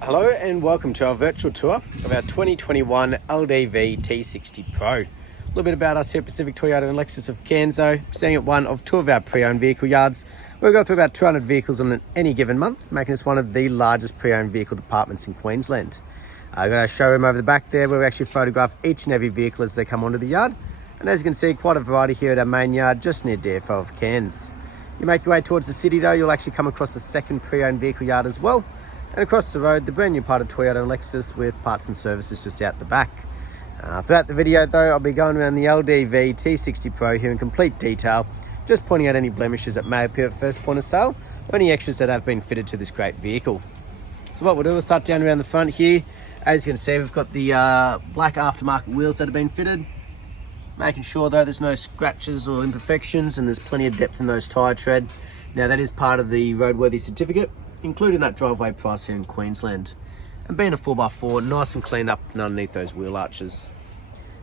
Hello and welcome to our virtual tour of our 2021 LDV T60 Pro. A little bit about us here at Pacific Toyota and Lexus of Cairns, staying at one of two of our pre-owned vehicle yards. We'll go through about 200 vehicles on any given month, making us one of the largest pre-owned vehicle departments in Queensland. I've got a showroom over the back there where we actually photograph each and every vehicle as they come onto the yard. And as you can see, quite a variety here at our main yard just near DFO of Cairns. You make your way towards the city though, you'll actually come across the second pre-owned vehicle yard as well. And across the road, the brand new part of Toyota and Lexus with parts and services just out the back. Throughout the video though, I'll be going around the LDV T60 Pro here in complete detail, just pointing out any blemishes that may appear at first point of sale, or any extras that have been fitted to this great vehicle. So what we'll do is start down around the front here. As you can see, we've got the black aftermarket wheels that have been fitted, making sure though there's no scratches or imperfections and there's plenty of depth in those tyre tread. Now that is part of the roadworthy certificate, including that driveway price here in Queensland. And being a 4x4, nice and clean up and underneath those wheel arches.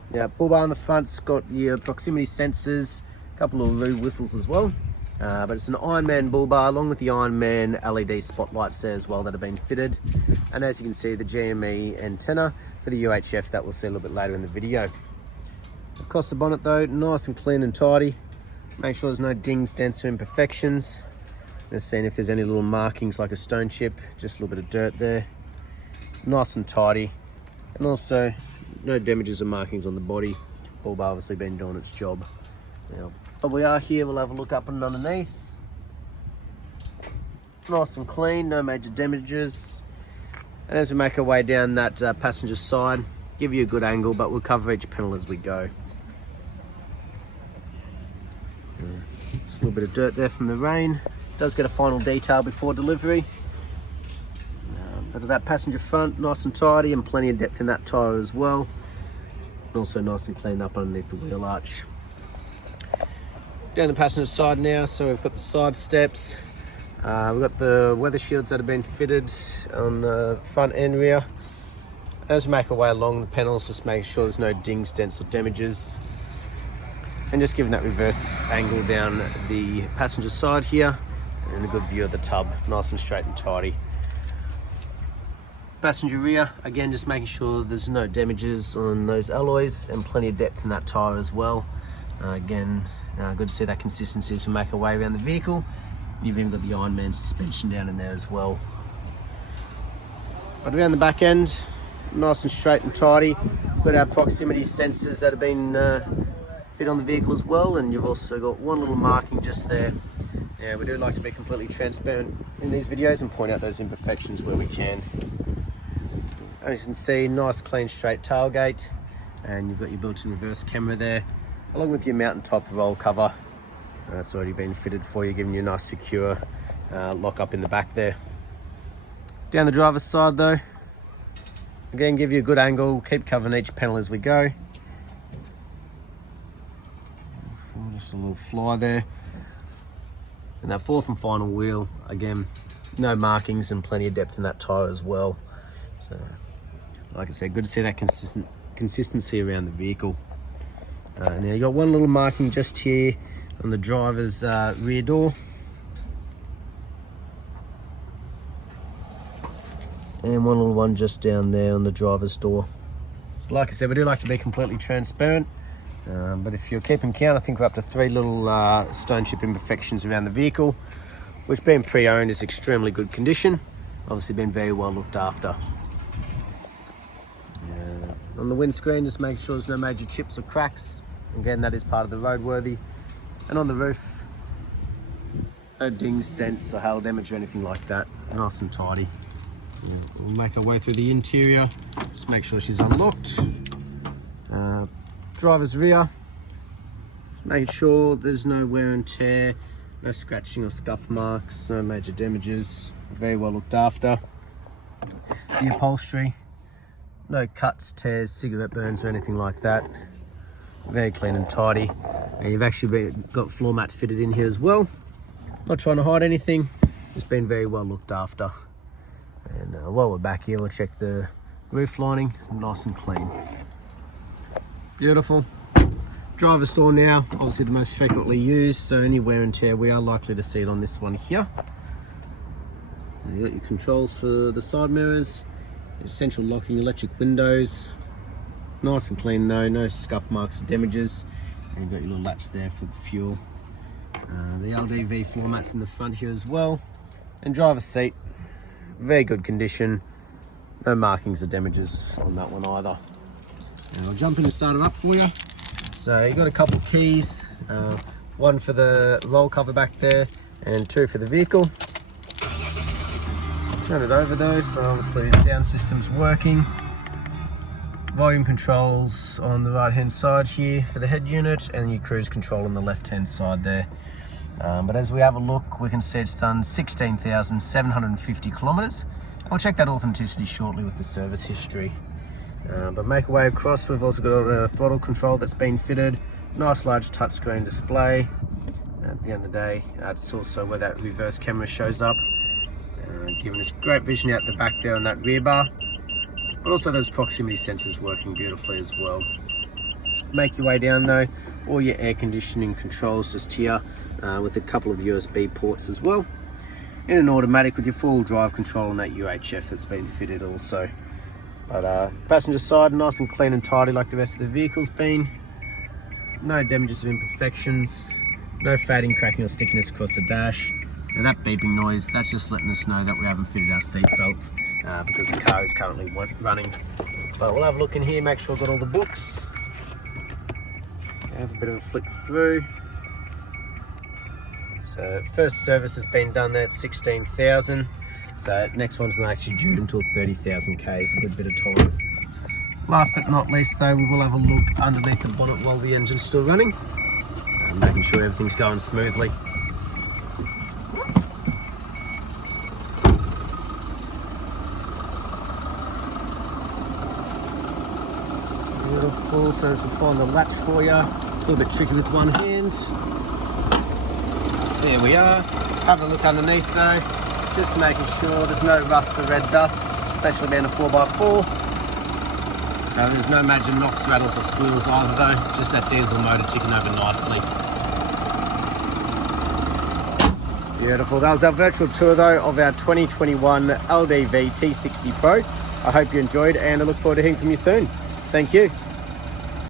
Now, bull bar on the front's got your proximity sensors, a couple of roof whistles as well. But it's an Ironman bull bar along with the Ironman LED spotlights there as well that have been fitted. And as you can see, the GME antenna for the UHF that we'll see a little bit later in the video. Across the bonnet though, nice and clean and tidy. Make sure there's no dings, dents or imperfections. Just seeing if there's any little markings like a stone chip, just a little bit of dirt there. Nice and tidy. And also no damages or markings on the body. Bull bar obviously been doing its job. Now, while we are here, we'll have a look up and underneath. Nice and clean, no major damages. And as we make our way down that passenger side, give you a good angle, but we'll cover each panel as we go. Just a little bit of dirt there from the rain. Does get a final detail before delivery. But that passenger front, nice and tidy and plenty of depth in that tyre as well. And also nice and cleaned up underneath the wheel arch. Down the passenger side now, so we've got the side steps. We've got the weather shields that have been fitted on the front and rear. As we make our way along the panels, just make sure there's no dings, dents or damages. And just giving that reverse angle down the passenger side here. And a good view of the tub, nice and straight and tidy. Passenger rear, again just making sure there's no damages on those alloys and plenty of depth in that tyre as well. Again, good to see that consistency as we make our way around the vehicle. You've even got the Ironman suspension down in there as well. But around the back end, nice and straight and tidy. Got our proximity sensors that have been fit on the vehicle as well, and you've also got one little marking just there. Yeah, we do like to be completely transparent in these videos and point out those imperfections where we can. As you can see, nice clean straight tailgate, and you've got your built-in reverse camera there, along with your mountaintop roll cover. That's already been fitted for you, giving you a nice secure lock up in the back there. Down the driver's side though, again give you a good angle, keep covering each panel as we go. Just a little fly there. And that fourth and final wheel, again, no markings and plenty of depth in that tyre as well. So, like I said, good to see that consistency around the vehicle. Now you got one little marking just here on the driver's rear door. And one little one just down there on the driver's door. So like I said, we do like to be completely transparent. But if you're keeping count, I think we're up to 3 little stone chip imperfections around the vehicle, which being pre-owned is extremely good condition. Obviously been very well looked after. On the windscreen, just make sure there's no major chips or cracks. Again, that is part of the roadworthy. And on the roof, no dings, dents or hail damage or anything like that. Nice and tidy. We'll make our way through the interior. Just make sure she's unlocked. Driver's rear, just making sure there's no wear and tear, no scratching or scuff marks, no major damages, very well looked after. The upholstery, no cuts, tears, cigarette burns or anything like that. Very clean and tidy. And you've actually got floor mats fitted in here as well. Not trying to hide anything, it's been very well looked after. And while we're back here, we'll check the roof lining, nice and clean. Beautiful. Driver's door now, obviously the most frequently used, so any wear and tear we are likely to see it on this one here. You got your controls for the side mirrors, your central locking electric windows. Nice and clean though, no scuff marks or damages. And you've got your little latch there for the fuel. The LDV floor mats in the front here as well. And driver's seat, very good condition. No markings or damages on that one either. And I'll jump in and start it up for you. So you've got a couple of keys, one for the roll cover back there and two for the vehicle. Turn it over though, so obviously the sound system's working. Volume controls on the right hand side here for the head unit, and your cruise control on the left hand side there. But as we have a look, we can see it's done 16,750 kilometers. I'll check that authenticity shortly with the service history. But make our way across, we've also got a throttle control that's been fitted. Nice large touchscreen display. At the end of the day, it's also where that reverse camera shows up, giving us great vision out the back there on that rear bar. But also those proximity sensors working beautifully as well. Make your way down though, all your air conditioning controls just here, with a couple of USB ports as well. And an automatic with your full drive control on that UHF that's been fitted also. But passenger side, nice and clean and tidy like the rest of the vehicle's been. No damages or imperfections, no fading, cracking or stickiness across the dash. And that beeping noise, that's just letting us know that we haven't fitted our seat belts because the car is currently running. But we'll have a look in here, make sure I've got all the books. Have a bit of a flick through. So first service has been done there at 16,000. So next one's not actually due until 30,000 Ks, a good bit of time. Last but not least though, we will have a look underneath the bonnet while the engine's still running, making sure everything's going smoothly. Beautiful, so we'll find the latch for you. A little bit tricky with one hand. There we are. Have a look underneath though, just making sure there's no rust or red dust, especially being a 4x4. There's no major knocks, rattles or squeals either though, just that diesel motor ticking over nicely. Beautiful, that was our virtual tour though of our 2021 LDV T60 Pro. I hope you enjoyed and I look forward to hearing from you soon. Thank you.